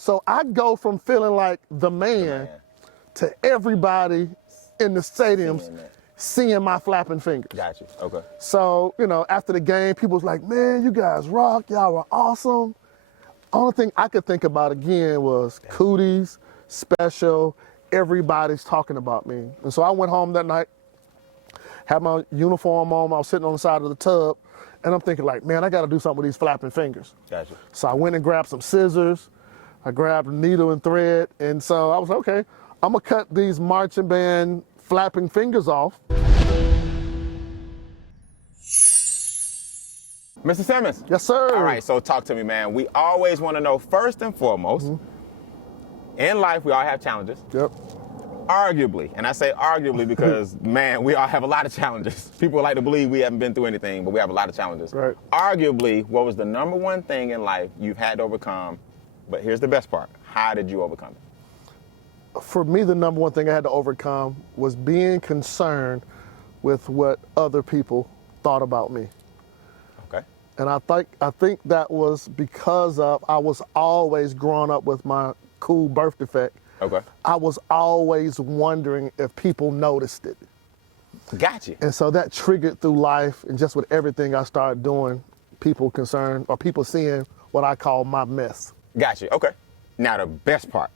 So I go from feeling like the man to everybody in the stadiums seeing my flapping fingers. Gotcha. Okay. So, you know, after the game, people was like, man, you guys rock. Y'all were awesome. Only thing I could think about again was cooties, special, everybody's talking about me. And so I went home that night, had my uniform on, I was sitting on the side of the tub, and I'm thinking like, man, I gotta do something with these flapping fingers. Gotcha. So I went and grabbed some scissors, I grabbed a needle and thread, and so I was like, okay, I'm gonna cut these marching band flapping fingers off. Mr. Simmons. Yes, sir. All right, so talk to me, man. We always want to know, first and foremost, in life, we all have challenges. Yep. Arguably, and I say arguably because, man, we all have a lot of challenges. People like to believe we haven't been through anything, but we have a lot of challenges. Right. Arguably, what was the number one thing in life you've had to overcome? But here's the best part. How did you overcome it? For me, the number one thing I had to overcome was being concerned with what other people thought about me. Okay. And I think that was because of I was always growing up with my cool birth defect. Okay. I was always wondering if people noticed it. Gotcha. And so that triggered through life, and just with everything I started doing, people concerned or people seeing what I call my mess. Gotcha. Okay. Now the best part.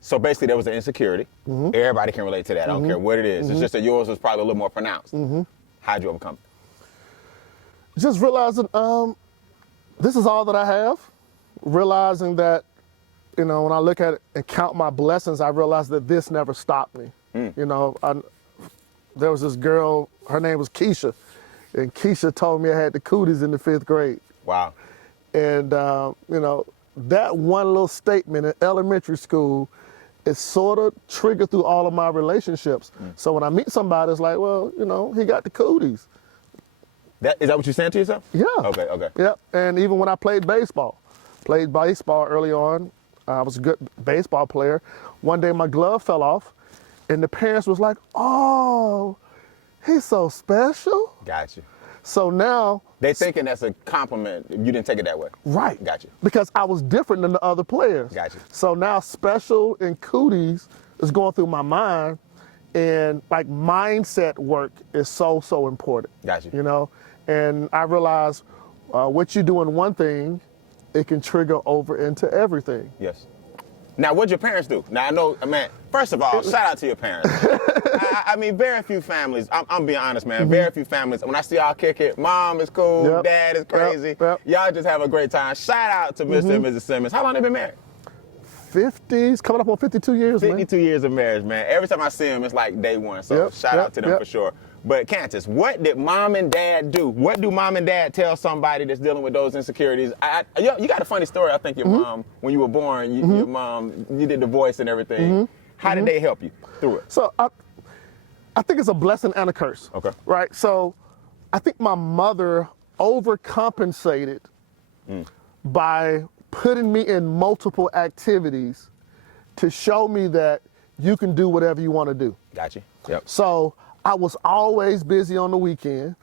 So basically there was an insecurity. Everybody can relate to that. I don't care what it is. It's just that yours was probably a little more pronounced. How'd you overcome it? Just realizing this is all that I have. Realizing that, you know, when I look at it and count my blessings, I realized that this never stopped me. You know, there was this girl, her name was Keisha, and Keisha told me I had the cooties in the 5th grade. Wow. And, you know, that one little statement in elementary school, it sort of triggered through all of my relationships. So when I meet somebody, it's like, well, you know, he got the cooties. Is that what you're saying to yourself? Yeah. Okay, okay. Yep. And even when I played baseball early on, I was a good baseball player. One day my glove fell off, and the parents was like, oh, he's so special. Gotcha. So now... They thinking that's a compliment. You didn't take it that way. Right. Gotcha. Because I was different than the other players. Gotcha. So now special and cooties is going through my mind, and like mindset work is so important. Gotcha. You know, and I realize what you do in one thing, it can trigger over into everything. Yes. Now, what'd your parents do? Now, I know, man, first of all, shout out to your parents. I mean, very few families, I'm being honest, man, very few families, when I see y'all kick it, mom is cool, dad is crazy, y'all just have a great time. Shout out to Mr. and Mrs. Simmons. How long they been married? 50s, coming up on 52 years, 52 years of marriage, man. Every time I see them, it's like day one, so shout out to them for sure. But Candace, what did mom and dad do? What do mom and dad tell somebody that's dealing with those insecurities? You got a funny story. I think your mom, when you were born, your mom, you did the voice and everything. How did they help you through it? So I think it's a blessing and a curse. Okay. Right? So I think my mother overcompensated by putting me in multiple activities to show me that you can do whatever you want to do. Gotcha. Yep. So I was always busy on the weekend,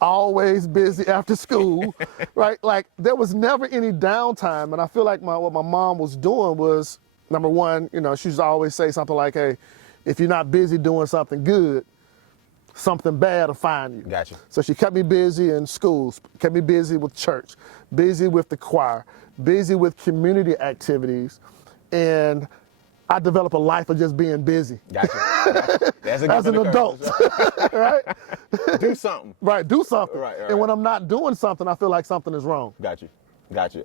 always busy after school, right? Like there was never any downtime. And I feel like what my mom was doing was, number one, you know, she used to always say something like, hey, if you're not busy doing something good, something bad will find you. Gotcha. So she kept me busy in schools, kept me busy with church, busy with the choir, busy with community activities, and I developed a life of just being busy. Gotcha. That's a good as an adult, right? Do something. Right, do something. Right. And when I'm not doing something, I feel like something is wrong. Gotcha.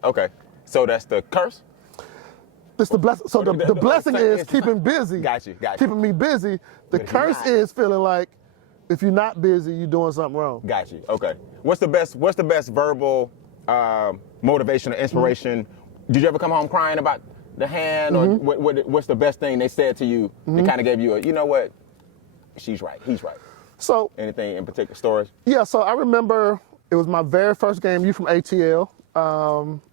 Okay. So that's the curse? It's the blessing. So the blessing is keeping busy. Gotcha. Keeping me busy. The curse is feeling like if you're not busy, you're doing something wrong. Gotcha. Okay. What's the best verbal motivation or inspiration? Did you ever come home crying about the hand, or what's the best thing they said to you that kind of gave you you know what, she's right, he's right? So anything in particular, stories? Yeah, so I remember it was my very first game, you from ATL,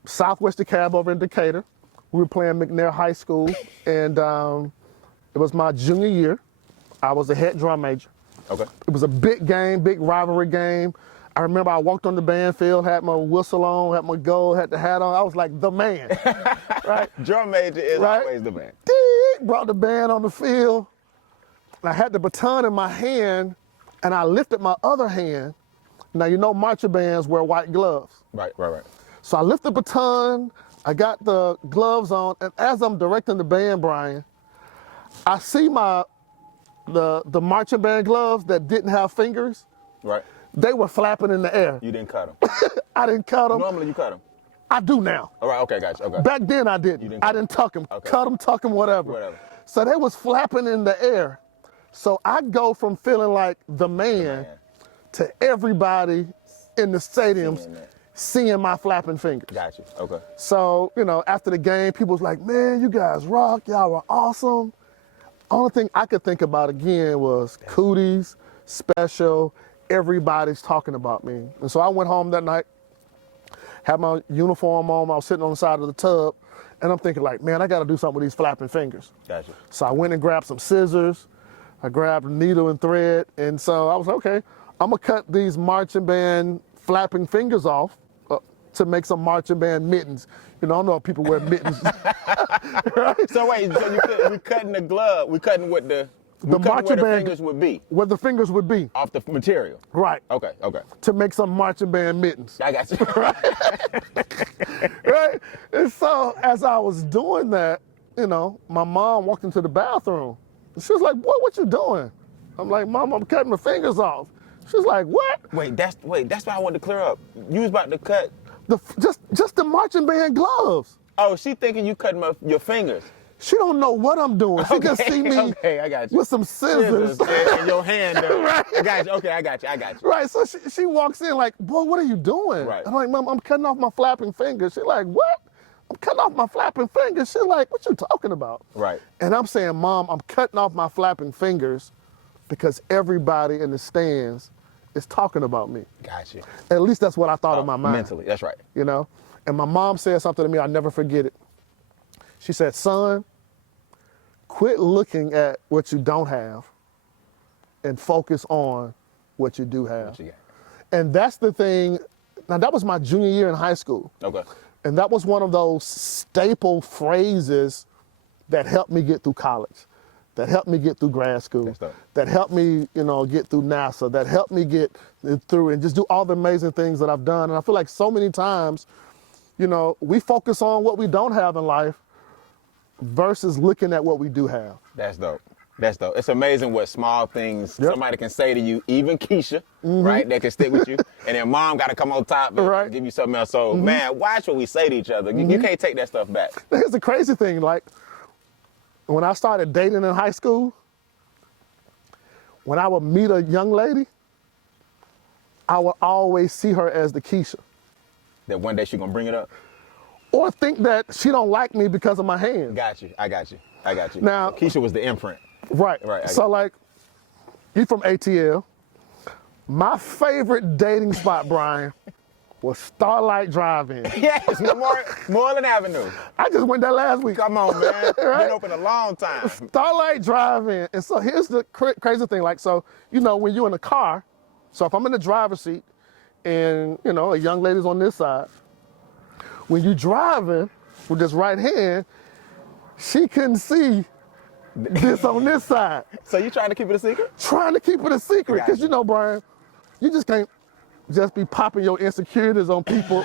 Southwest DeKalb over in Decatur. We were playing McNair High School, and it was my junior year. I was a head drum major. Okay. It was a big game, big rivalry game. I remember I walked on the band field, had my whistle on, had my gold, had the hat on. I was like the man, right? Drum major is always the man. Brought the band on the field. And I had the baton in my hand, and I lifted my other hand. Now, you know marching bands wear white gloves. Right. So I lift the baton, I got the gloves on, and as I'm directing the band, Brian, I see the marching band gloves that didn't have fingers. Right. They were flapping in the air. You didn't cut them. I didn't cut them. Normally you cut them. I do now. All right, okay, gotcha. Okay. Back then I didn't. I didn't tuck them. Okay. Cut them, tuck them, whatever. So they was flapping in the air. So I go from feeling like the man to everybody in the stadiums seeing my flapping fingers. Gotcha. Okay. So, you know, after the game, people was like, man, you guys rock. Y'all were awesome. Only thing I could think about again was cooties, special, everybody's talking about me. And so I went home that night, had my uniform on, I was sitting on the side of the tub, and I'm thinking like, man, I gotta do something with these flapping fingers. Gotcha. So I went and grabbed some scissors, I grabbed a needle and thread, and so I was like, okay, I'm gonna cut these marching band flapping fingers off to make some marching band mittens. You know, I know people wear mittens. Right? So wait, so we cutting the glove, we cutting with the marching band fingers would be. Where the fingers would be. Off the material. Right. Okay. To make some marching band mittens. I got you. Right? And so as I was doing that, you know, my mom walked into the bathroom. She was like, boy, what you doing? I'm like, Mom, I'm cutting my fingers off. She's like, what? Wait, that's what I wanted to clear up. You was about to cut just the marching band gloves. Oh, she thinking you cutting your fingers. She don't know what I'm doing. She just see me I got you. with some scissors. in your hand. Right. I got you. Okay, I got you. Right, so she walks in like, boy, what are you doing? Right. I'm like, Mom, I'm cutting off my flapping fingers. She's like, what? I'm cutting off my flapping fingers. She's like, what you talking about? Right. And I'm saying, Mom, I'm cutting off my flapping fingers because everybody in the stands is talking about me. Gotcha. At least that's what I thought in my mind. Mentally, that's right. You know? And my mom said something to me, I'll never forget it. She said, son, quit looking at what you don't have and focus on what you do have. What you got? And that's the thing. Now, that was my junior year in high school. Okay. And that was one of those staple phrases that helped me get through college, that helped me get through grad school, that helped me, you know, get through NASA, that helped me get through and just do all the amazing things that I've done. And I feel like so many times, you know, we focus on what we don't have in life versus looking at what we do have. That's dope. That's dope. It's amazing what small things somebody can say to you, even Keisha, right, that can stick with you. And then mom got to come on top and give you something else. So, man, watch what we say to each other. You can't take that stuff back. Here's the crazy thing. Like, when I started dating in high school, when I would meet a young lady, I would always see her as the Keisha. That one day she going to bring it up? Or think that she don't like me because of my hands. Got you. I got you. Now, Keisha was the imprint. Right. So like, you from ATL. My favorite dating spot, Brian, was Starlight Drive-In. Yes, Moreland Avenue. I just went there last week. Come on, man. Been open a long time. Starlight Drive-In. And so here's the crazy thing. Like, so, you know, when you're in a car, so if I'm in the driver's seat and, you know, a young lady's on this side, when you're driving with this right hand, she couldn't see this on this side. So you trying to keep it a secret? Trying to keep it a secret. Because, you know, Brian, you just can't just be popping your insecurities on people.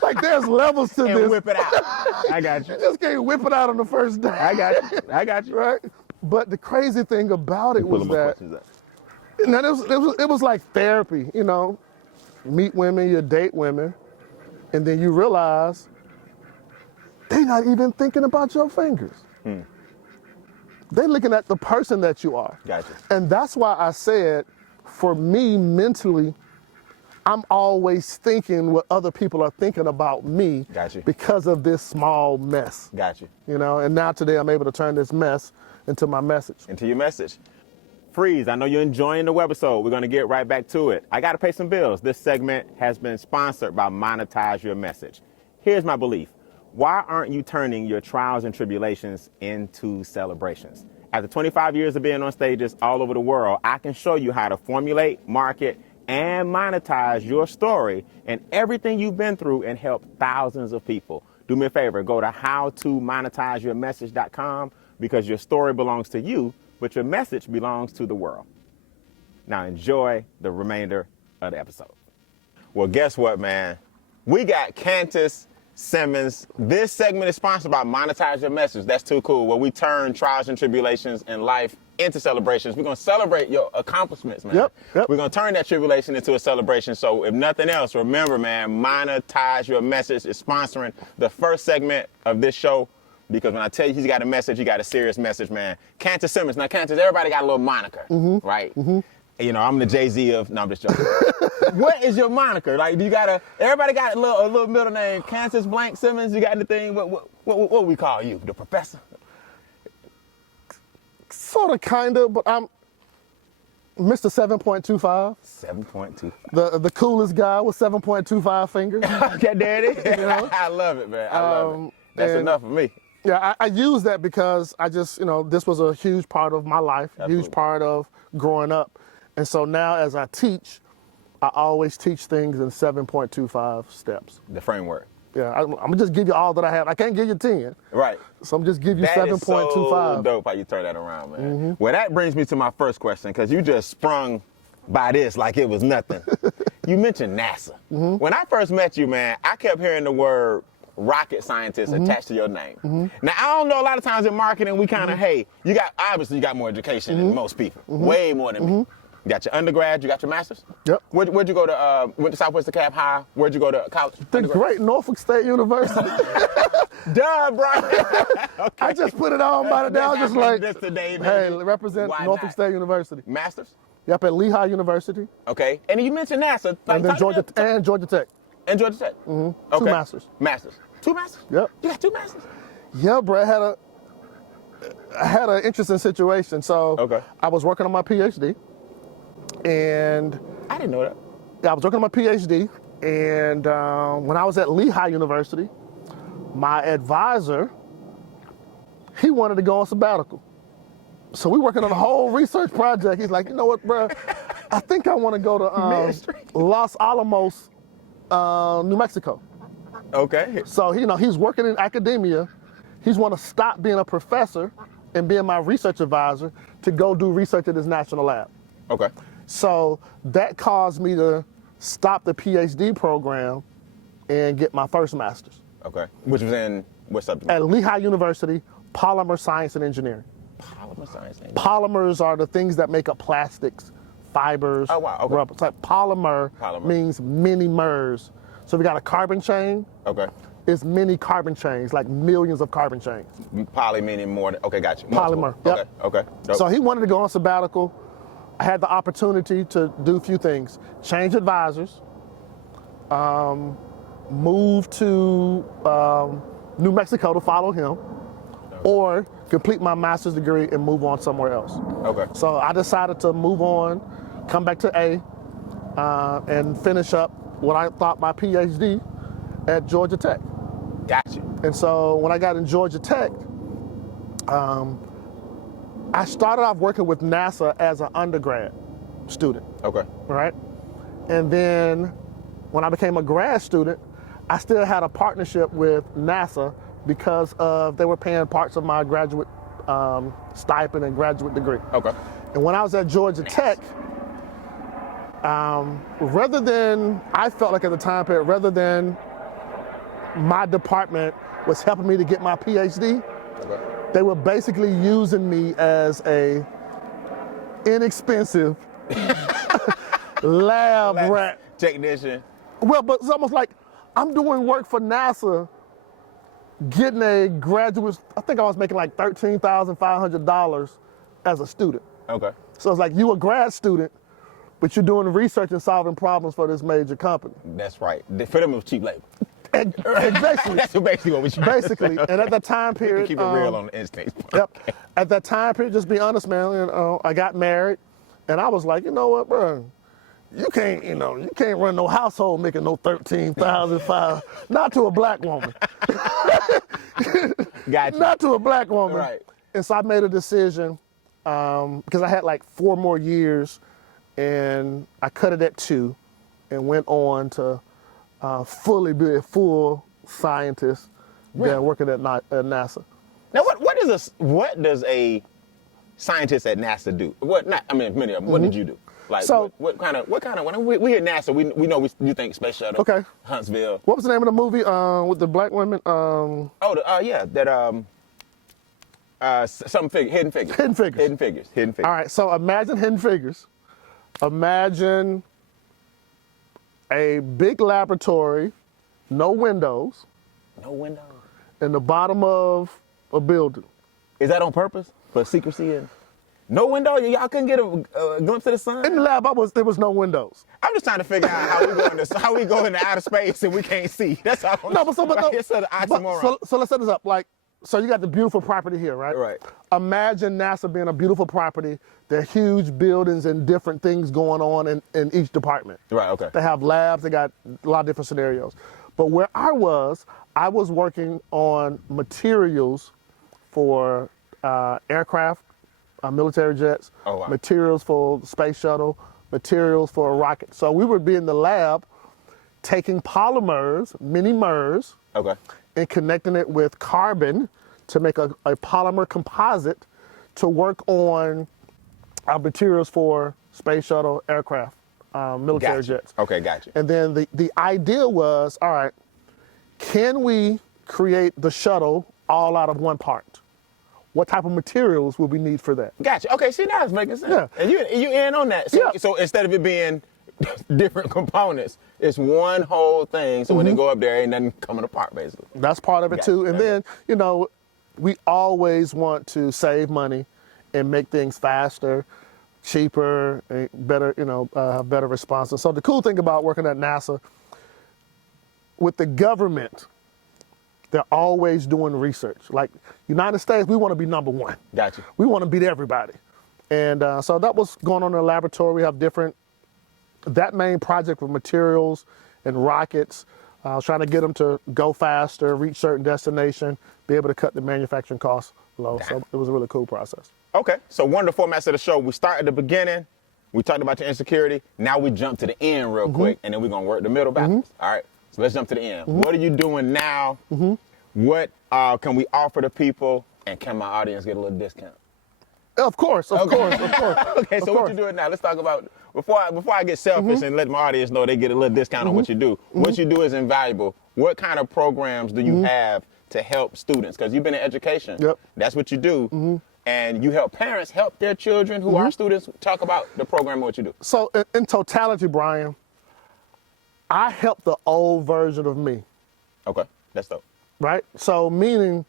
Like, there's levels to and this. Whip it out. I got you. You just can't whip it out on the first day. I got you. Right? But the crazy thing about it was that, now it was like therapy, you know. Meet women, you date women, and then you realize they're not even thinking about your fingers. They're looking at the person that you are. Gotcha. And that's why I said, for me mentally, I'm always thinking what other people are thinking about me. Gotcha. Because of this small mess. Gotcha. You know, and now today I'm able to turn this mess into my message. Into your message. Freeze, I know you're enjoying the webisode. We're going to get right back to it. I got to pay some bills. This segment has been sponsored by Monetize Your Message. Here's my belief. Why aren't you turning your trials and tribulations into celebrations? After 25 years of being on stages all over the world, I can show you how to formulate, market, and monetize your story and everything you've been through and help thousands of people. Do me a favor, go to howtomonetizeyourmessage.com because your story belongs to you, but your message belongs to the world. Now enjoy the remainder of the episode. Well, guess what, man? We got Candace Simmons. This segment is sponsored by Monetize Your Message. That's too cool. Where we turn trials and tribulations in life into celebrations. We're going to celebrate your accomplishments, man. Yep. We're going to turn that tribulation into a celebration. So if nothing else, remember, man, Monetize Your Message is sponsoring the first segment of this show because when I tell you he's got a message, he got a serious message, man. Candace Simmons. Now, Candace, everybody got a little moniker, right? You know, I'm the Jay-Z of, no, I'm just joking. What is your moniker? Like, do you got everybody got a little middle name, Candace Blank Simmons? You got anything? What we call you? The professor? Sort of, kind of, but I'm Mr. 7.25. 7.2. The coolest guy with 7.25 fingers. Okay, daddy. You know? I love it, man. I love it. That's enough for me. Yeah, I use that because I just, this was a huge part of my life, Absolutely. huge part of growing up. And so now as I teach, I always teach things in 7.25 steps. The framework. Yeah, I'm gonna just give you all that I have. I can't give you 10. Right. So I'm just give you 7.25. That is so dope how you turn that around, man. Well, that brings me to my first question, because you just sprung by this like it was nothing. You mentioned NASA. When I first met you, man, I kept hearing the word rocket scientist attached to your name. Now, I don't know, a lot of times in marketing, we kind of, hey, obviously you got more education than most people, way more than me. You got your undergrad, you got your master's? Yep. Where'd you go to, went to Southwest DeKalb High? Where'd you go to college? The great Norfolk State University. Duh, bro. Okay. I just put it on by the day. I was just like, This today, hey, baby. represent Why Norfolk not? State University. Master's? Yep, at Lehigh University. Okay. And you mentioned NASA. Like, And then Georgia Tech. And Georgia Tech. Okay. 2 masters. Masters. 2 masters? Yep. You got 2 masters? Yeah, bro, I had an interesting situation. So I was working on my PhD, and I didn't know that. yeah, I was working on my PhD, and when I was at Lehigh University, my advisor, he wanted to go on sabbatical. So we working on a whole research project. He's like, you know what, bro? I think I want to go to Los Alamos, New Mexico. Okay. So, he's working in academia. He's want to stop being a professor and being my research advisor to go do research at his national lab. Okay. So that caused me to stop the PhD program and get my first master's. Okay. Which was in what subject? At Lehigh University, polymer science and engineering. Polymer science. Polymers are the things that make up plastics, fibers, rubber. It's like polymer means many mers. So we got a carbon chain. Okay. It's many carbon chains, like millions of carbon chains. Poly meaning more than, okay, got you. Polymer, yep. Okay. Dope. So he wanted to go on sabbatical. I had the opportunity to do a few things. Change advisors, move to New Mexico to follow him, or complete my master's degree and move on somewhere else. Okay. So I decided to move on, come back to A, and finish up what I thought my PhD at Georgia Tech. Got you. And so when I got in Georgia Tech, I started off working with NASA as an undergrad student. Okay. Right? And then when I became a grad student, I still had a partnership with NASA because they were paying parts of my graduate stipend and graduate degree. Okay. And when I was at Georgia Tech, rather than my department was helping me to get my PhD, they were basically using me as a inexpensive lab rat. Technician. Well, but it's almost like I'm doing work for NASA, getting a graduate, I think I was making like $13,500 as a student. Okay. So it's like you a grad student, but you're doing research and solving problems for this major company. That's right. For them, it was cheap labor. Exactly. That's basically what we trying Basically, to say. and at that time period, keep it real on the Instincts. Yep. At that time period, just be honest, man. I got married, and I was like, you know what, bro? You can't run no household making no $13,500. Not to a black woman. Gotcha. Not to a black woman. Right. And so I made a decision because I had like 4 more years and I cut it at 2 and went on to fully be a full scientist there working at NASA. Now, what does a scientist at NASA do? What did you do? Like, So- what kind of when we hear NASA, we know you think space shuttle. Okay. Huntsville. What was the name of the movie with the black women? Hidden Figures. Hidden Figures. All right, so imagine Hidden Figures. Imagine a big laboratory, no windows, No windows. in the bottom of a building. Is that on purpose for secrecy and no window? Y'all couldn't get a glimpse of the sun. In the lab, there was no windows. I'm just trying to figure out how we go into outer space and we can't see. That's all. No, but It's an oxymoron. so let's set this up. Like, so you got the beautiful property here, right? Right. Imagine NASA being a beautiful property. There are huge buildings and different things going on in each department. Right. Okay. They have labs. They got a lot of different scenarios. But where I was working on materials for aircraft, military jets, Oh, wow. materials for the space shuttle, materials for a rocket. So we would be in the lab taking polymers, mini MERS, Okay. and connecting it with carbon to make a polymer composite to work on materials for space shuttle, aircraft, military Gotcha. jets. Okay, gotcha. And then the idea was, all right, can we create the shuttle all out of one part? What type of materials would we need for that? Gotcha. Okay, see, now it's making sense. Yeah. And you in on that. So, Yeah. so instead of it being different components, it's one whole thing. So when they go up there, ain't nothing coming apart, basically. That's part of it Got too. it. And then, we always want to save money and make things faster, cheaper, and better, have better responses. So the cool thing about working at NASA, with the government, they're always doing research. Like United States, we want to be number one. Gotcha. We want to beat everybody. And so that was going on in the laboratory. We have that main project with materials and rockets. I was trying to get them to go faster, reach certain destination, be able to cut the manufacturing costs low. So it was a really cool process. Okay, so one of the formats of the show, we start at the beginning, we talked about your insecurity, now we jump to the end real quick, and then we're gonna work the middle backwards. All right, so let's jump to the end. What are you doing now? What can we offer to people, and can my audience get a little discount? Of course. Okay, so what you doing now? Let's talk about, before I get selfish and let my audience know they get a little discount on what you do. What you do is invaluable. What kind of programs do you have to help students? Because you've been in education. Yep. That's what you do. And you help parents help their children who are students. Talk about the program and what you do. So in totality, Brian, I help the old version of me, Okay, that's dope. right? So meaning,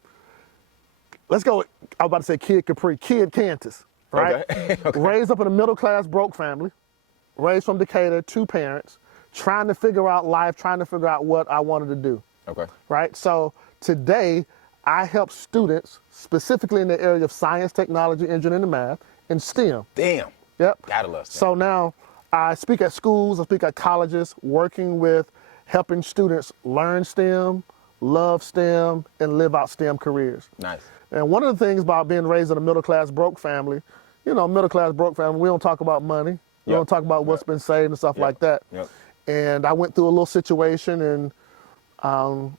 let's go, I was about to say Kid Capri, Kid Cantus, right? Okay. Okay. Raised up in a middle-class broke family, raised from Decatur, 2 parents, trying to figure out life, trying to figure out what I wanted to do, Okay. right? So today, I help students, specifically in the area of science, technology, engineering, and math, and STEM. Damn. Yep. Gotta love STEM. So now I speak at schools, I speak at colleges, working with helping students learn STEM, love STEM, and live out STEM careers. Nice. And one of the things about being raised in a middle-class broke family, middle-class broke family, we don't talk about money. We Yep. don't talk about what's been saved and stuff Yep. like that. Yep. And I went through a little situation and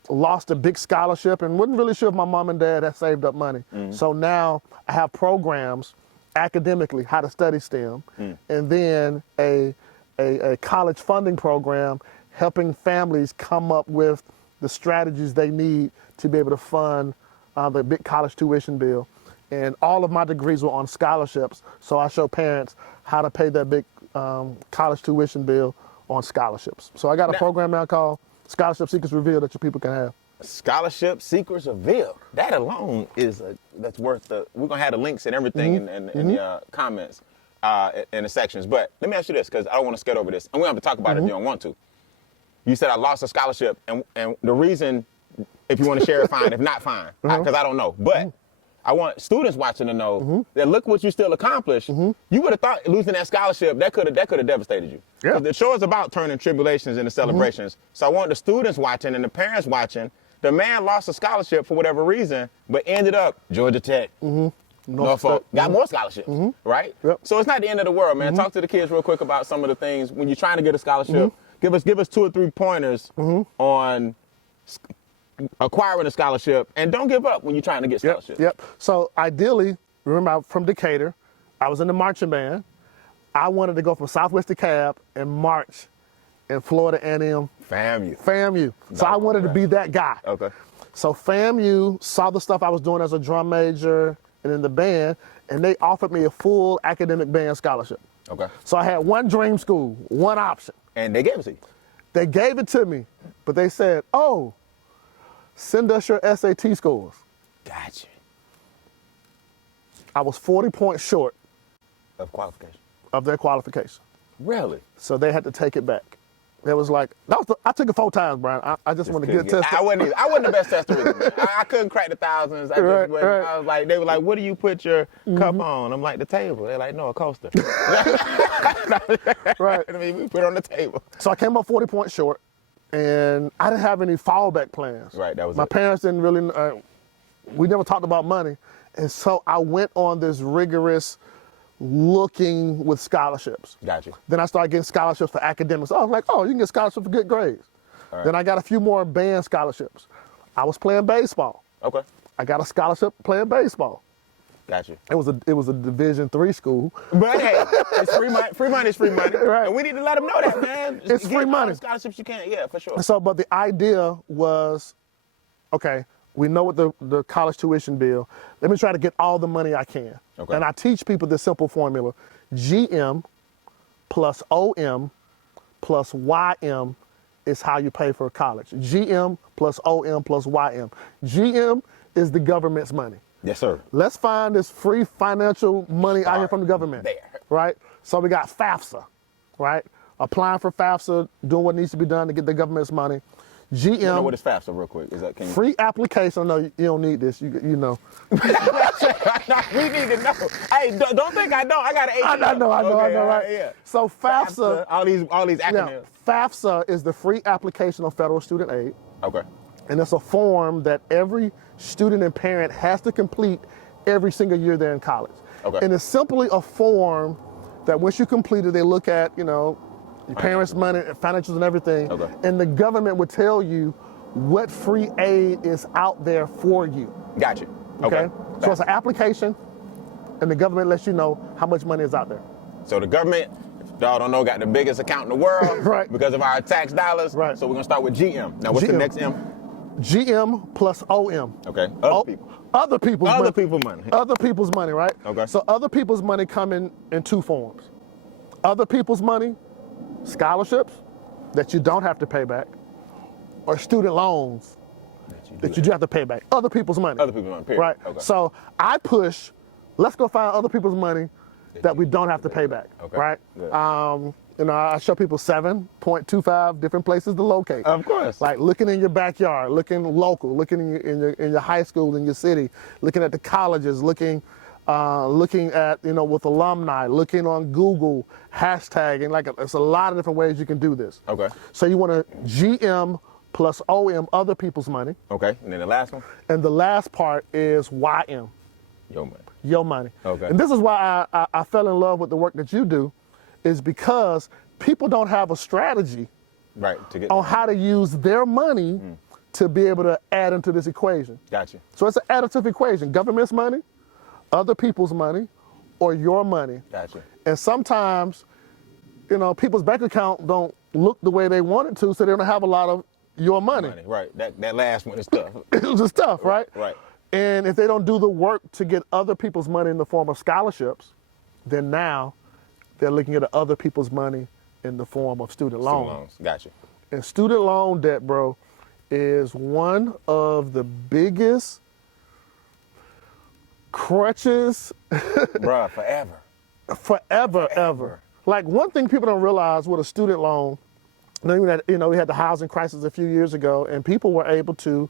lost a big scholarship and wasn't really sure if my mom and dad had saved up money. So now I have programs academically, how to study STEM, and then a college funding program helping families come up with the strategies they need to be able to fund the big college tuition bill. And all of my degrees were on scholarships, so I show parents how to pay that big college tuition bill on scholarships. So I got a program now called Scholarship Secrets Revealed that your people can have. Scholarship Secrets Revealed. That alone is that's worth we're gonna have the links and everything in the comments in the sections. But let me ask you this, because I don't want to skate over this, and we don't have to talk about it if you don't want to. You said I lost a scholarship, and the reason, if you want to share it, fine. If not, fine, because I don't know. But I want students watching to know that look what you still accomplished. You would have thought losing that scholarship, that could have devastated you. Yeah. 'Cause the show is about turning tribulations into celebrations. So I want the students watching and the parents watching. The man lost a scholarship for whatever reason, but ended up Georgia Tech, Norfolk got more scholarships, right? Yep. So it's not the end of the world, man. Talk to the kids real quick about some of the things when you're trying to get a scholarship. Give us 2 or 3 pointers on acquiring a scholarship, and don't give up when you're trying to get scholarships. Yep. So ideally, remember I'm from Decatur. I was in the marching band. I wanted to go from Southwest DeKalb and march in Florida A&M. FAMU. So I wanted to be that guy. Okay. So FAMU saw the stuff I was doing as a drum major and in the band, and they offered me a full academic band scholarship. Okay. So I had one dream school, one option. And they gave it to you. They gave it to me, but they said, oh, send us your SAT scores. Gotcha. I was 40 points short Of qualification. of their qualification. Really? So they had to take it back. It was like, I took it 4 times, Brian. I just want to get tested. I wasn't the best tester either, man. I couldn't crack the thousands. I Right. was like, they were like, what do you put your cup on? I'm like, the table. They're like, no, a coaster. Right. I mean, we put it on the table. So I came up 40 points short, and I didn't have any fallback plans. Right, that was My it. parents didn't really, we never talked about money. And so I went on this rigorous looking with scholarships. Gotcha. Then I started getting scholarships for academics. I was like, oh, you can get scholarships for good grades. All right. Then I got a few more band scholarships. I was playing baseball. Okay. I got a scholarship playing baseball. Gotcha. It was a Division III school. But hey, it's free money. Free money is free money. Right. And we need to let them know that, man. It's Get free all money. the scholarships you can. Yeah, for sure. So, but the idea was, okay, we know what the college tuition bill. Let me try to get all the money I can. Okay. And I teach people this simple formula. GM plus OM plus YM is how you pay for college. GM plus OM plus YM. GM is the government's money. Yes, sir. Let's find this free financial money out here from the government. There. Right? So we got Fafsa, right? Applying for Fafsa, doing what needs to be done to get the government's money. GM. You know what is FAFSA real quick? Is that can you? Free application. No, you don't need this. You know. We need to know. Hey, don't think I don't. I got an H. I know, right? Yeah. So FAFSA, All these acronyms. yeah, FAFSA is the free application on federal student aid, Okay. and it's a form that every student and parent has to complete every single year they're in college. Okay. And it's simply a form that once you complete it, they look at, your parents' money, financials and everything, Okay. and the government would tell you what free aid is out there for you. Got you. Okay? So it's an application, and the government lets you know how much money is out there. So the government, if y'all don't know, got the biggest account in the world Right. because of our tax dollars. Right. So we're gonna start with GM. Now what's the GM. next M? GM plus OM. Okay. Other people. Other people's Other money. people's money. Other people's money, right? Okay. So other people's money come in 2 forms. Other people's money, scholarships that you don't have to pay back, or student loans that you do have to pay back. Other people's money. Other people's money, period. Right. Okay. So I push, let's go find other people's money that we don't have to pay back. Okay. Right. Good. I show people 7.25 different places to locate. Of course. Like looking in your backyard, looking local, looking in your high school, in your city, looking at the colleges, looking at, with alumni, looking on Google, hashtagging, it's a lot of different ways you can do this. Okay. So you want to GM plus OM, other people's money. Okay. And then the last one? And the last part is YM, Your money. your money. Okay. And this is why I fell in love with the work that you do, is because people don't have a strategy Right. To get on how to use their money to be able to add into this equation. Gotcha. So it's an additive equation. Government's money, other people's money, or your money. Gotcha. And sometimes, people's bank account don't look the way they want it to, so they don't have a lot of your money. Right. That last one is tough. It was just tough, right? Right. And if they don't do the work to get other people's money in the form of scholarships, then now they're looking at other people's money in the form of student loans. Gotcha. And student loan debt, bro, is one of the biggest crutches Bruh, forever. ever. Like, one thing people don't realize with a student loan, we had the housing crisis a few years ago, and people were able to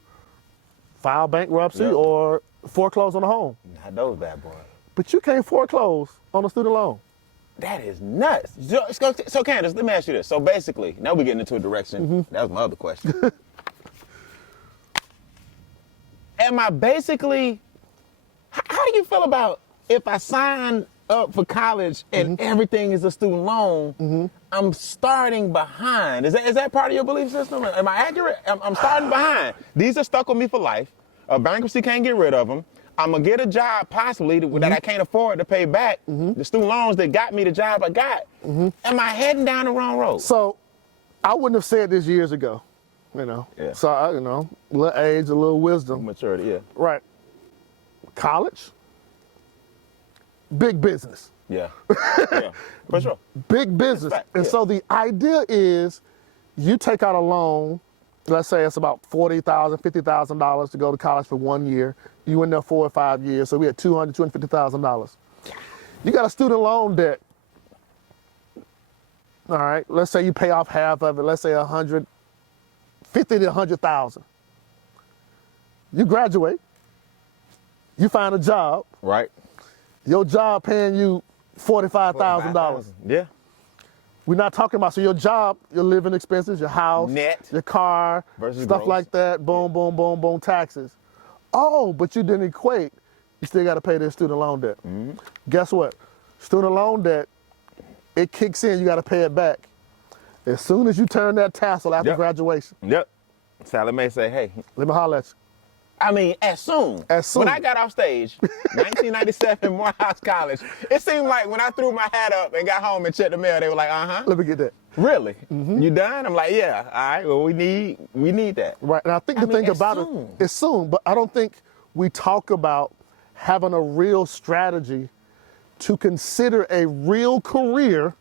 file bankruptcy Yep. or foreclose on a home. Not those bad boys. But you can't foreclose on a student loan. That is nuts. So Candace, let me ask you this. So basically, now we're getting into a direction. That was my other question. Am I basically, how do you feel about if I sign up for college and everything is a student loan, I'm starting behind. Is that part of your belief system? Am I accurate? I'm starting behind. These are stuck on me for life. Bankruptcy can't get rid of them. I'm going to get a job possibly that I can't afford to pay back the student loans that got me the job I got. Am I heading down the wrong road? So I wouldn't have said this years ago, you know. Yeah. So, a little age, a little wisdom. Maturity, yeah. Right. College, big business. Yeah. Yeah, for sure. Big business. Fact, And yeah. so the idea is you take out a loan, let's say it's about $40,000, $50,000 to go to college for 1 year. You in there 4 or 5 years, so we had $250,000. You got a student loan debt. All right, let's say you pay off half of it. Let's say $50,000 to $100,000. You graduate. You find a job. Right. Your job paying you $45,000. Yeah. We're not talking about, so your job, your living expenses, your house, Net. your car, Versus stuff gross. like that, boom, boom, boom, boom, taxes. Oh, but you didn't equate, you still got to pay their student loan debt. Guess what? Student loan debt, it kicks in, you got to pay it back. As soon as you turn that tassel after graduation, Yep. Sally Mae say, hey. let me holler at you. I mean, as soon. As soon. When I got off stage, 1997, Morehouse College, it seemed like when I threw my hat up and got home and checked the mail, they were like, Let me get that. Really? You done? I'm like, yeah. All right, well, we need that. Right, and I think the thing about it, it's soon, but I don't think we talk about having a real strategy to consider a real career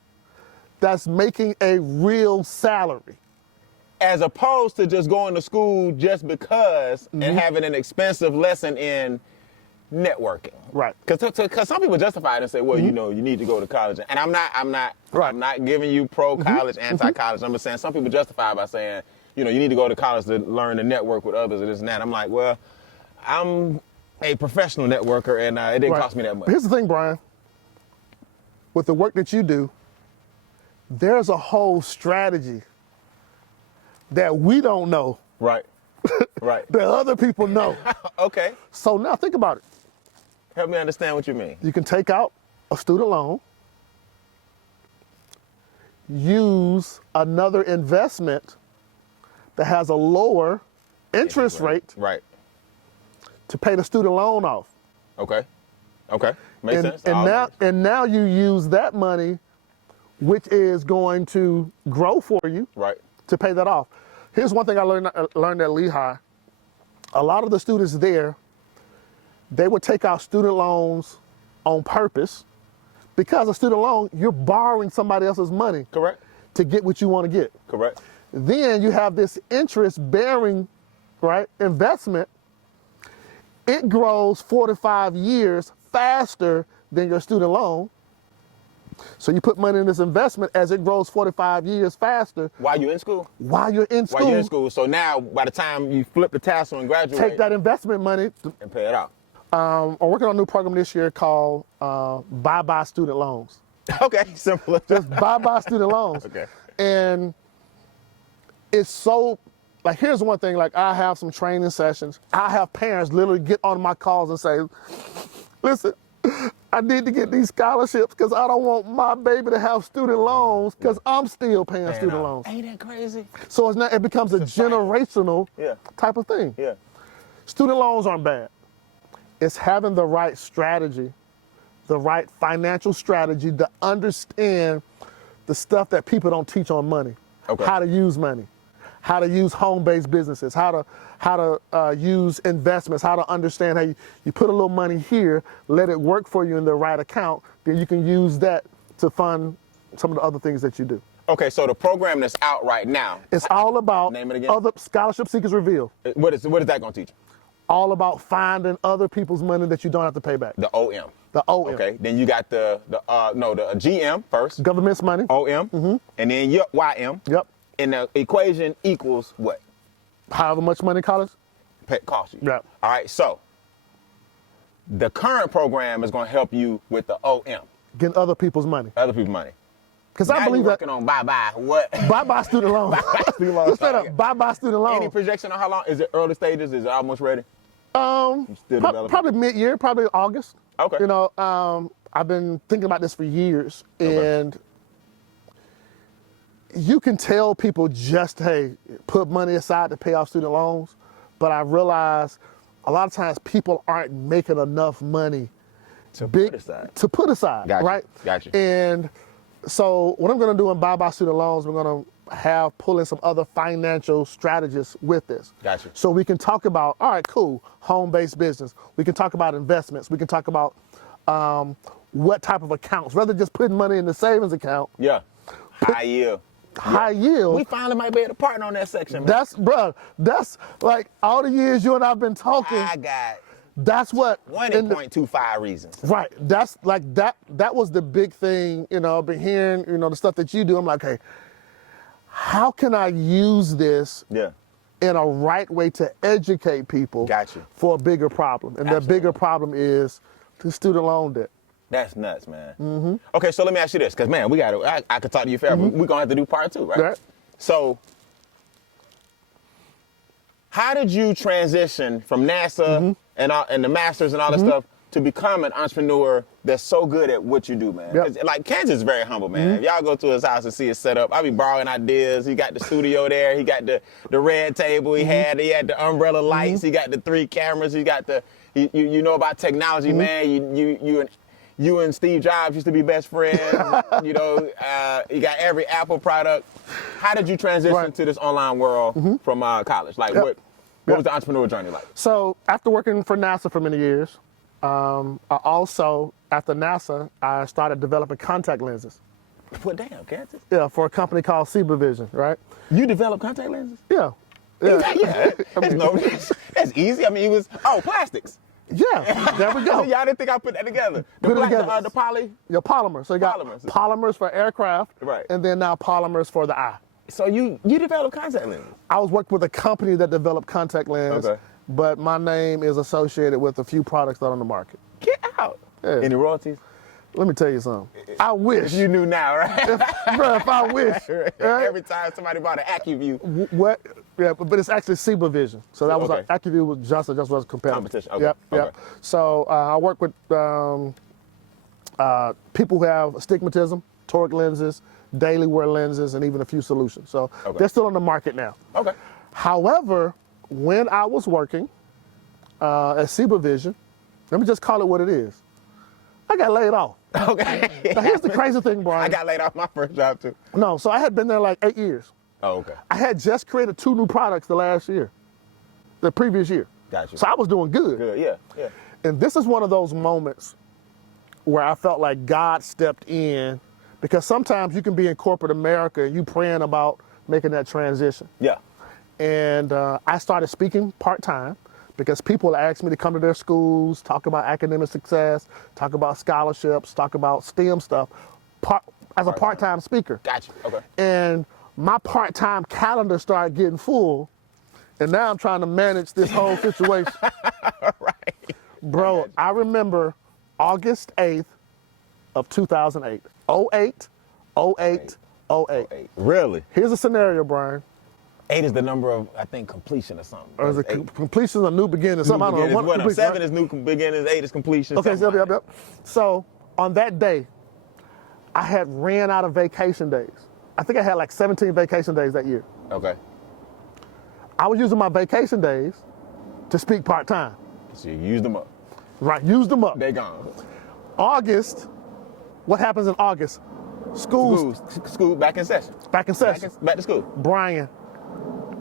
that's making a real salary. As opposed to just going to school just because and having an expensive lesson in networking. Right. Because some people justify it and say, well, you need to go to college. And I'm not giving you pro-college, anti-college. I'm just saying some people justify by saying, you need to go to college to learn to network with others and this and that. I'm like, well, I'm a professional networker and it didn't cost me that much. But here's the thing, Brian. With the work that you do, there's a whole strategy that we don't know. Right. Right. That other people know. Okay. So now think about it. Help me understand what you mean. You can take out a student loan, use another investment that has a lower interest rate Right. to pay the student loan off. Okay. Okay. Makes sense. And now you use that money, which is going to grow for you, Right. to pay that off. Here's one thing I learned at Lehigh. A lot of the students there, they would take out student loans on purpose because a student loan, you're borrowing somebody else's money. Correct. To get what you want to get. Correct. Then you have this interest-bearing, right, investment. It grows 4 to 5 years faster than your student loan. So you put money in this investment as it grows 4 to 5 years faster. While you're in school? While you're in school. While you're in school. So now, by the time you flip the tassel and graduate. Take that investment money. And pay it out. I'm working on a new program this year called Bye-Bye Student Loans. Okay, simple. Just bye-bye student loans. Okay. And it's so, like, here's one thing, like, I have some training sessions. I have parents literally get on my calls and say, listen, I need to get these scholarships because I don't want my baby to have student loans because I'm still paying student loans. Ain't that crazy? So it becomes a generational type of thing. Yeah. Student loans aren't bad. It's having the right strategy, the right financial strategy to understand the stuff that people don't teach on money. Okay. How to use money, how to use home-based businesses, how to use investments, how to understand how you put a little money here, let it work for you in the right account, then you can use that to fund some of the other things that you do. Okay, so the program that's out right now. It's all about Name it again? other Scholarship Seekers Reveal. What is that going to teach? All about finding other people's money that you don't have to pay back. The OM. The OM. Okay, then you got the GM first. Government's money. OM. And then your YM. Yep. And the equation equals what? However much money college Cost you. Yep. All right, so the current program is going to help you with the OM. Getting other people's money. Other people's money. Because I believe you're that. working on bye-bye. What? Bye-bye student loans. Bye-bye student loans. Instead of bye-bye student loans. Any projection on how long? Is it early stages? Is it almost ready? Still developing? Probably mid-year, probably August. Okay. You know, I've been thinking about this for years, and you can tell people just, hey, put money aside to pay off student loans, but I realize a lot of times people aren't making enough money to put aside. Gotcha. Right? Gotcha. And so what I'm going to do in Buy Student Loans, we're going to pull in some other financial strategists with this. Gotcha. So we can talk about, all right, cool, home-based business. We can talk about investments. We can talk about what type of accounts, rather than just putting money in the savings account. Yeah. High yield. High yield. We finally might be able to partner on that section, man. That's like all the years you and I've been talking. I got that's what 1.25 reasons. Right. That's like that was the big thing, you know, I've been hearing, you know, the stuff that you do. I'm like, hey, how can I use this in a right way to educate people for a bigger problem? And the bigger problem is the student loan debt. That's nuts, man. Okay, so let me ask you this, because, man, I could talk to you forever. We're going to have to do part 2, right? So, how did you transition from NASA and the masters and all that stuff to become an entrepreneur that's so good at what you do, man? Like, Kansas is very humble, man. If y'all go to his house and see his setup, I be borrowing ideas. He got the studio there. He got the red table. He had the umbrella lights. He got the 3 cameras. He got you know about technology, man. You and Steve Jobs used to be best friends. You know, you got every Apple product. How did you transition to this online world from college? Like, what was the entrepreneurial journey like? So, after working for NASA for many years, I also, after NASA, I started developing contact lenses. What, damn, Kansas? Yeah, for a company called Vision, right? You developed contact lenses? Yeah. That's easy. I mean, plastics. Yeah, there we go. Y'all didn't think I put that together. The poly? Yeah, polymers. So you got polymers for aircraft, and then now polymers for the eye. So you developed contact lenses? I was working with a company that developed contact lenses, but my name is associated with a few products that are on the market. Get out. Yeah. Any royalties? Let me tell you something. I wish. You knew now, right? If I wish. Right? Every time somebody bought an AccuView. What? Yeah, but it's actually Vision. So that was like AccuView was just was competitive. Competition. Yep. So I work with people who have astigmatism, toric lenses, daily wear lenses, and even a few solutions. So they're still on the market now. Okay. However, when I was working at Vision, let me just call it what it is. I got laid off. Okay. Now here's the crazy thing, Brian. I got laid off my first job too. No, so I had been there like 8 years. Oh, okay. I had just created 2 new products the previous year. Gotcha. So I was doing good. Good, yeah. And this is one of those moments where I felt like God stepped in, because sometimes you can be in corporate America and you praying about making that transition. Yeah. And I started speaking part-time, because people asked me to come to their schools, talk about academic success, talk about scholarships, talk about STEM stuff, as a part-time speaker. Gotcha, okay. And my part-time calendar started getting full, and now I'm trying to manage this whole situation. Right. Bro, I remember August 8th of 2008. 08. Really? Here's a scenario, Brian. 8 is the number of, I think, completion or something. Or is it completion or new beginning? Something, I don't know. 7 is new beginnings, 8 is completion. Okay, yep. So on that day, I had ran out of vacation days. I think I had like 17 vacation days that year. Okay. I was using my vacation days to speak part-time. So you used them up. Right, used them up. They gone. August, what happens in August? School back in session. Back in session. Back to school. Brian,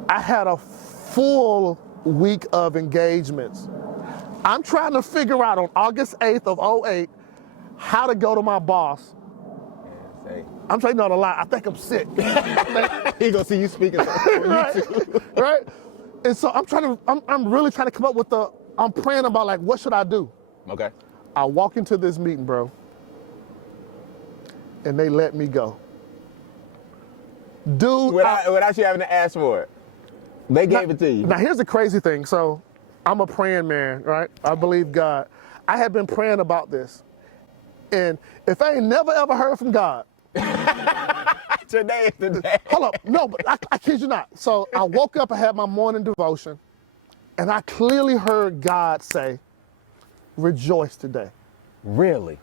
I had a full week of engagements. I'm trying to figure out on August 8th of 08 how to go to my boss. I'm trying not to lie. I think I'm sick. He gonna see you speaking on YouTube. Right? And so I'm really trying to come up with I'm praying about like, what should I do? Okay. I walk into this meeting, bro, and they let me go. Dude. Without you having to ask for it. They gave it to you. Now here's the crazy thing. So I'm a praying man, right? I believe God. I had been praying about this. And if I ain't never ever heard from God, today is the day. Hold up. No, but I kid you not. So I woke up and had my morning devotion, And I clearly heard God say, rejoice today. Really?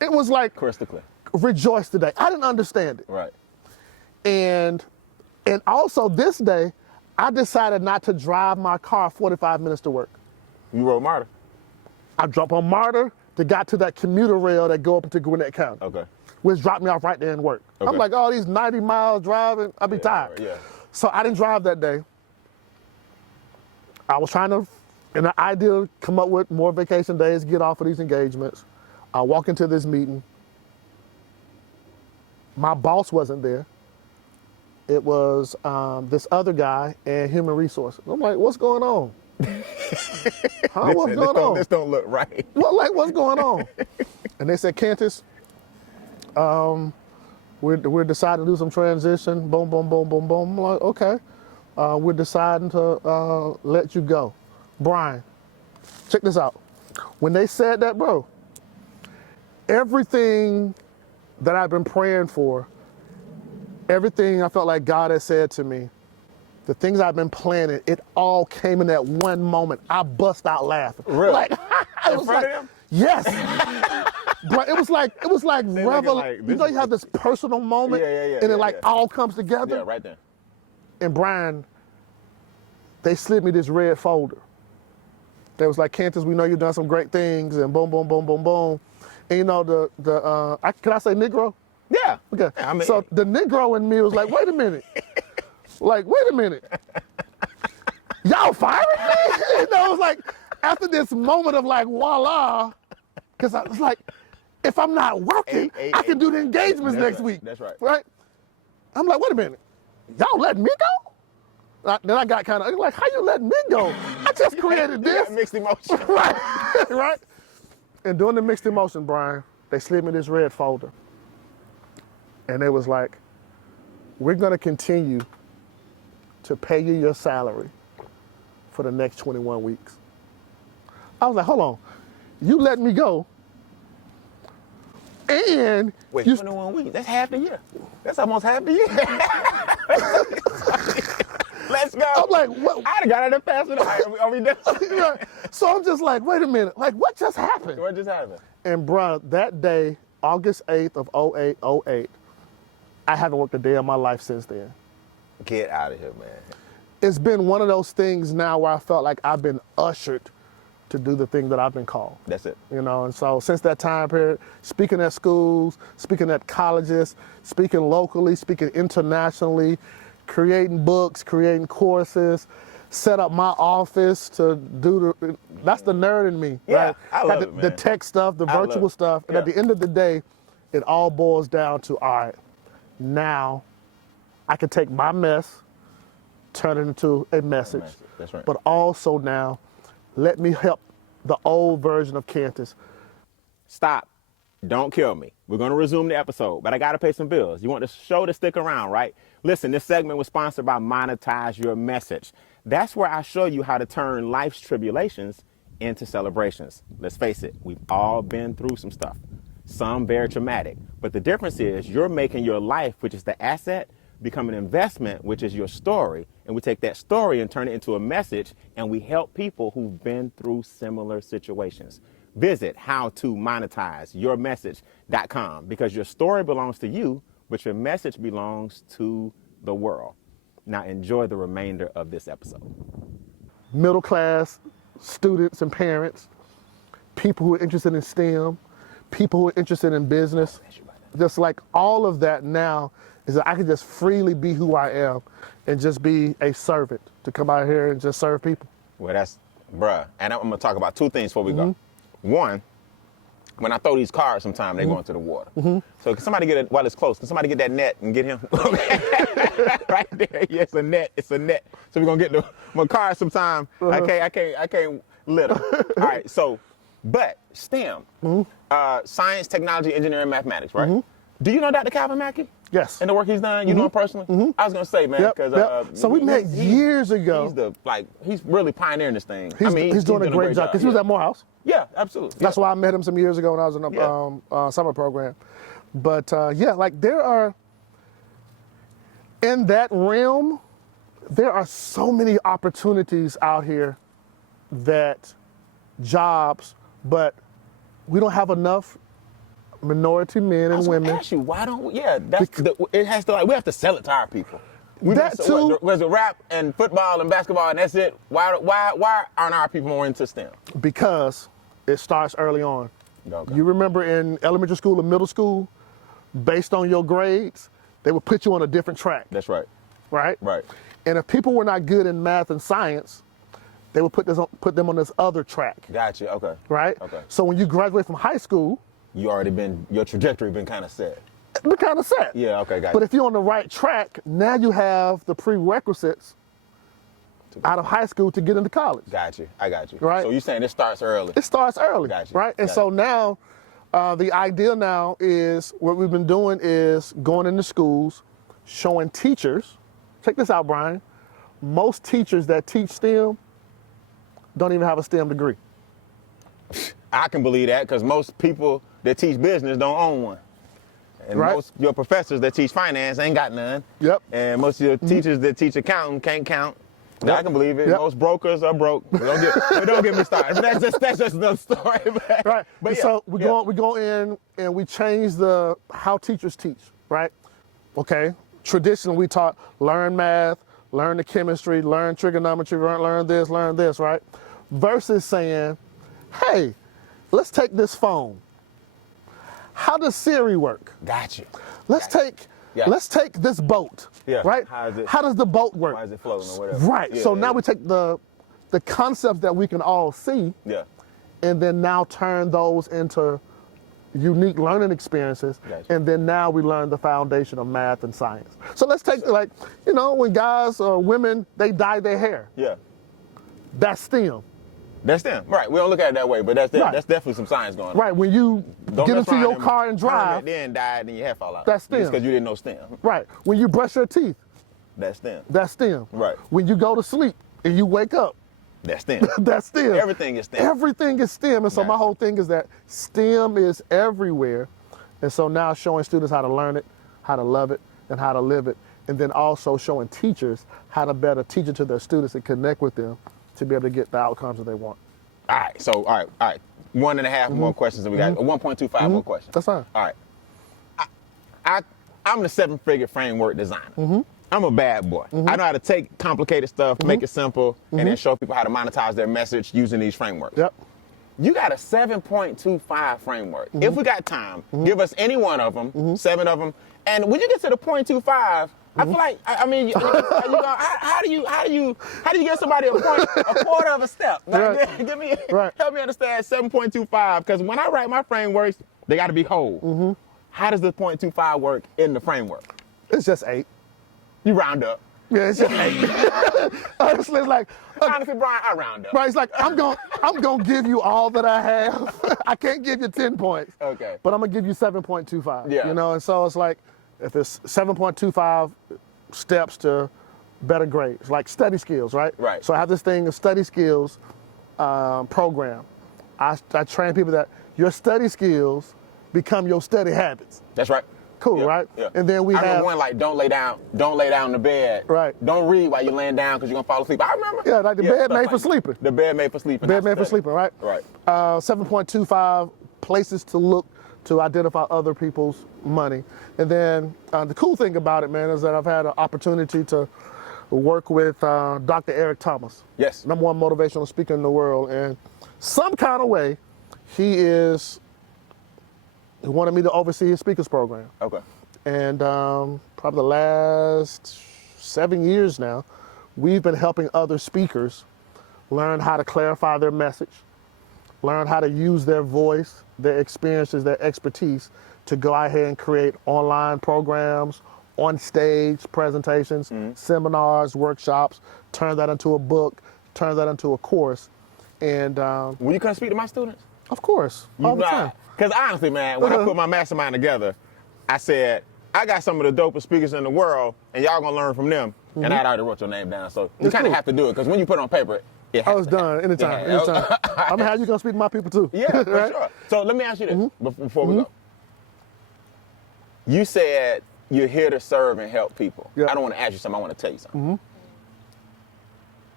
It was like, Crystal clear. rejoice today. I didn't understand it. Right. And also this day, I decided not to drive my car 45 minutes to work. You rode MARTA? I dropped on MARTA that got to that commuter rail that go up into Gwinnett County. Okay. Which dropped me off right there in work. Okay. I'm like, all these 90 miles driving, I'll be tired. Yeah. So I didn't drive that day. I was trying to, in an ideal, come up with more vacation days, get off of these engagements. I walk into this meeting. My boss wasn't there. It was this other guy and human resources. I'm like, what's going on? Huh? What's going on? This don't look right. What's going on? And they said, Cantus, we're deciding to do some transition. Boom, boom, boom, boom, boom. I'm like, okay. We're deciding to let you go. Brian, check this out. When they said that, bro, everything that I've been praying for, everything I felt like God had said to me, the things I've been planning, it all came in that one moment. I bust out laughing. Really? Like, in front of him? Yes. But it was like revelation. You know, you have this personal moment, and it all comes together. Yeah, right there. And Brian, they slid me this red folder. They was like, Cantus, we know you've done some great things, and boom, boom, boom, boom, boom. And you know, can I say Negro? Yeah. Okay. I mean, so the Negro in me was like, wait a minute. Like, wait a minute. Y'all firing me? You know, it was like, after this moment of like, voila, because I was like, if I'm not working, I can do the engagements next week. That's right. Right? I'm like, wait a minute. Y'all letting me go? Then I got kind of like, how you letting me go? I just created this. Mixed emotion. Right. Right? And during the mixed emotion, Brian, they slid me this red folder. And it was like, we're going to continue to pay you your salary for the next 21 weeks. I was like, hold on. You let me go. And wait, 21 weeks? That's half the year. That's almost half the year. Let's go. I'm like, what? I'd have got out of faster. Are we done? Right. So I'm just like, wait a minute. Like, what just happened? What just happened? And bruh, that day, August 8th of 08, I haven't worked a day of my life since then. Get out of here, man. It's been one of those things now where I felt like I've been ushered to do the thing that I've been called. That's it. You know, and so since that time period, speaking at schools, speaking at colleges, speaking locally, speaking internationally, creating books, creating courses, set up my office to do that's the nerd in me. Yeah, right? I love it, man. The tech stuff, the virtual stuff, and at the end of the day, it all boils down to, all right, now I can take my mess, turn it into a message. That's right. But also now, let me help the old version of Cantus. Stop. Don't kill me. We're going to resume the episode, but I got to pay some bills. You want the show to stick around, right? Listen, this segment was sponsored by Monetize Your Message. That's where I show you how to turn life's tribulations into celebrations. Let's face it, we've all been through some stuff, some very traumatic. But the difference is you're making your life, which is the asset, become an investment, which is your story. And we take that story and turn it into a message, and we help people who've been through similar situations. Visit howtomonetizeyourmessage.com because your story belongs to you, but your message belongs to the world. Now enjoy the remainder of this episode. Middle class students and parents, people who are interested in STEM, people who are interested in business, just like all of that now is that I can just freely be who I am and just be a servant to come out here and just serve people. Well, that's, bruh. And I'm going to talk about two things before we go. One, when I throw these cards sometime, they go into the water. So can somebody get it while it's close? Can somebody get that net and get him? Right there. Yeah, it's a net. It's a net. So we're going to get my cards sometime. I can't let them. All right. So, but STEM, science, technology, engineering, mathematics, right? Do you know Dr. Calvin Mackey? Yes. And the work he's done? You know him personally? I was going to say, man, because... So we met years ago. He's really pioneering this thing. He's doing a great job because he was at Morehouse. Yeah, absolutely. That's why I met him some years ago when I was in a summer program. But there are, in that realm, there are so many opportunities out here vet jobs, but we don't have enough minority men and women. Ask you, why don't we? Yeah, it has to, we have to sell it to our people. Was it rap and football and basketball and that's it? Why aren't our people more into STEM? Because it starts early on. Okay. You remember in elementary school and middle school, based on your grades, they would put you on a different track. That's right. Right? Right. And if people were not good in math and science, they would put them on this other track. Gotcha. Okay. Right? Okay. So when you graduate from high school, your trajectory been kind of set. It's kind of set. Yeah, okay, got it. But if you're on the right track, now you have the prerequisites out of high school to get into college. Got you. I got you. Right? So you're saying it starts early. It starts early. Got you. Right? And so now, the idea now is, what we've been doing is going into schools, showing teachers, check this out, Brian, most teachers that teach STEM don't even have a STEM degree. I can believe that because most people that teach business don't own one. And most of your professors that teach finance ain't got none. Yep. And most of your teachers that teach accounting can't count. Yep. I can believe it. Yep. Most brokers are broke. Don't get me started. That's just another story. Right. But yeah, so we go in and we change how teachers teach. Right. Okay. Traditionally, we taught learn math, learn the chemistry, learn trigonometry, learn this. Right. Versus saying, hey, let's take this phone. How does Siri work? Gotcha. Let's take this boat. Yeah. Right? How does the boat work? Why is it floating or whatever? Right. Yeah, so now we take the concepts that we can all see. Yeah. And then now turn those into unique learning experiences. Gotcha. And then now we learn the foundation of math and science. So let's take when guys or women, they dye their hair. Yeah. That's STEM. That's them. Right. We don't look at it that way, but that's them. Right. That's definitely some science going on. Right. When you get into your car and drive. Then die and then your hair fall out. That's STEM. Just because you didn't know STEM. Right. When you brush your teeth. That's STEM. That's STEM. Right. When you go to sleep and you wake up. That's STEM. That's STEM. Everything is STEM. Everything is STEM. And so my whole thing is that STEM is everywhere. And so now showing students how to learn it, how to love it, and how to live it. And then also showing teachers how to better teach it to their students and connect with them to be able to get the outcomes that they want. All right. So, all right. 1.5 more questions than we got. 1.25 more questions. That's fine. All right. I'm the 7-figure framework designer. I'm a bad boy. I know how to take complicated stuff, make it simple, and then show people how to monetize their message using these frameworks. Yep. You got a 7.25 framework. If we got time, give us any one of them, 7 of them. And when you get to the 0.25, I feel like, how do you get somebody a quarter of a step? Like, help me understand 7.25, because when I write my frameworks, they got to be whole. How does the 0.25 work in the framework? It's just 8. You round up. Yeah, it's just 8. Honestly, it's like, honestly, Brian, I round up. Right, it's like, I'm gonna give you all that I have. I can't give you 10 points. Okay. But I'm gonna give you 7.25. Yeah. You know, and so it's like, if it's 7.25 steps to better grades, like study skills, right? Right. So I have this thing, a study skills program. I train people that your study skills become your study habits. That's right. Cool, right? Yeah. And then we have remember one like, don't lay down in the bed. Right. Don't read while you're laying down because you're gonna fall asleep. I remember. Yeah, like the bed made for sleeping. The bed made for sleeping. Bed made for sleeping, right? Right. 7.25 places to look to identify other people's money. And then the cool thing about it, man, is that I've had an opportunity to work with Dr. Eric Thomas. Yes. #1 motivational speaker in the world. And some kind of way, he wanted me to oversee his speakers program. Okay. And probably the last 7 years now, we've been helping other speakers learn how to clarify their message, learn how to use their voice, their experiences, their expertise to go out here and create online programs, on stage presentations, seminars, workshops, turn that into a book, turn that into a course. And will you come speak to my students? Of course, all the time. Because honestly, man, when I put my mastermind together, I said, I got some of the dopest speakers in the world, and y'all gonna learn from them. And I already wrote your name down, so you kind of have to do it, because when you put it on paper, it has I was done. Anytime. I'm gonna have you come speak to my people too. Yeah, for right? sure. So let me ask you this before we go. You said you're here to serve and help people. Yep. I don't want to ask you something. I want to tell you something.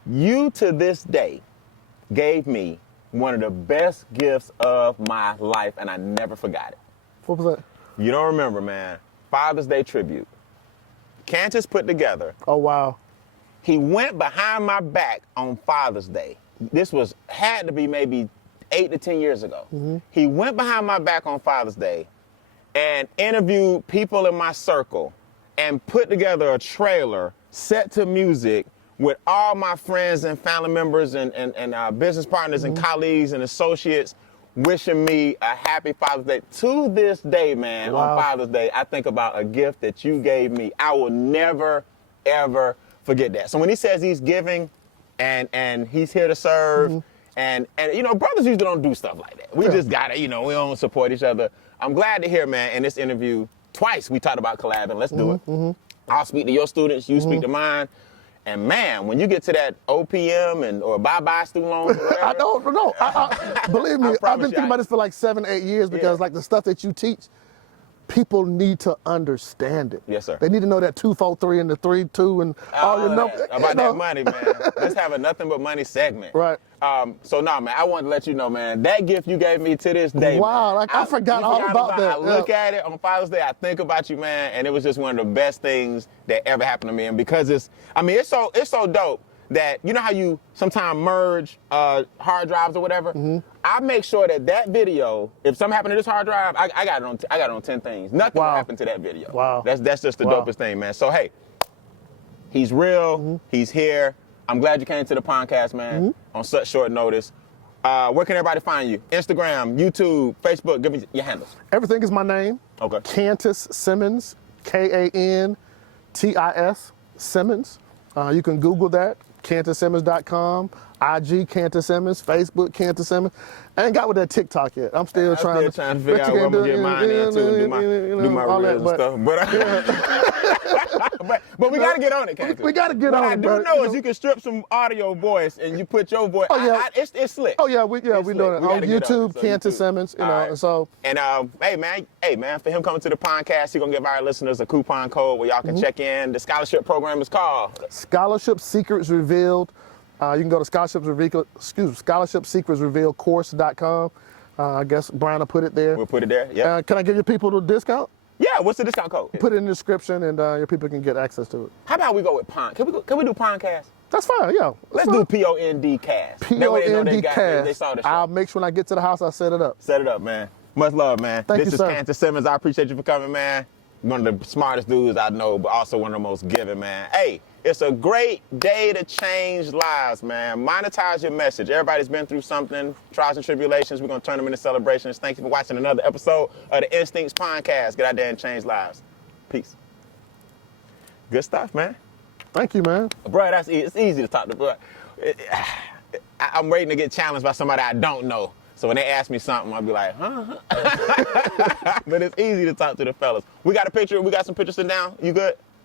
You, to this day, gave me one of the best gifts of my life, and I never forgot it. What was that? You don't remember, man. Father's Day tribute. Cantus put together. Oh, wow. He went behind my back on Father's Day. This had to be maybe 8 to 10 years ago. Mm-hmm. He went behind my back on Father's Day and interviewed people in my circle and put together a trailer set to music with all my friends and family members and business partners and colleagues and associates wishing me a happy Father's Day. To this day, man, on Father's Day, I think about a gift that you gave me. I will never, ever forget that. So when he says he's giving and he's here to serve, and you know, brothers usually don't do stuff like that. We just gotta, you know, we don't support each other. I'm glad to hear, man, in this interview, twice we talked about collabing. Let's do it. I'll speak to your students, you speak to mine. And man, when you get to that OPM or bye-bye student loans or whatever. I don't know. Believe me, I've been thinking about this for like 7, 8 years because like the stuff that you teach, people need to understand it. Yes, sir. They need to know that 2, 4, 3 and the 3, 2 and all your numbers. About that money, man. Let's have a nothing but money segment. Right. So no, man, I wanted to let you know, man, that gift you gave me to this day. Wow, man, like I forgot all about that. I look at it on Father's Day, I think about you, man, and it was just one of the best things that ever happened to me. And because it's so dope that, you know how you sometimes merge hard drives or whatever? I make sure that video, if something happened to this hard drive, I got it on 10 things. Nothing will happen to that video. Wow. That's just the dopest thing, man. So hey, he's real, he's here. I'm glad you came to the podcast, man, on such short notice. Where can everybody find you? Instagram, YouTube, Facebook, give me your handles. Everything is my name. Okay. Cantus Simmons, Kantis Simmons. You can Google that, CantusSimmons.com, IG Cantus Simmons, Facebook Cantus Simmons. I ain't got with that TikTok yet. I'm still trying to figure out where I'm gonna get mine in too, and do my reels and stuff. But we gotta get on it, Cantus. We gotta get on it. What I do know is you can strip some audio voice and you put your voice. Oh yeah, it's slick. Oh yeah, we doing it on YouTube, Cantus Simmons. You know, and so. And hey man, for him coming to the podcast, he's gonna give our listeners a coupon code where y'all can check in. The scholarship program is called Scholarship Secrets Revealed. You can go to scholarshipsecretsrevealed.course.com. I guess Brian will put it there. We'll put it there. Yeah. Can I give your people a discount? Yeah. What's the discount code? Put it in the description, and your people can get access to it. How about we go with Pond? Can we do Pondcast? That's fine. Yeah. Let's do PONDcast. PONDcast. They saw the show. I'll make sure when I get to the house, I set it up. Set it up, man. Much love, man. Thank you, This is Cantus Simmons. I appreciate you for coming, man. One of the smartest dudes I know, but also one of the most giving, man. Hey, it's a great day to change lives, man. Monetize your message. Everybody's been through something, trials and tribulations. We're going to turn them into celebrations. Thank you for watching another episode of the Instincts PONDCast. Get out there and change lives. Peace. Good stuff, man. Thank you, man. Bro, it's easy to talk to, bro. I'm waiting to get challenged by somebody I don't know. So when they ask me something, I'll be like, huh? But it's easy to talk to the fellas. We got some pictures sitting down. You good?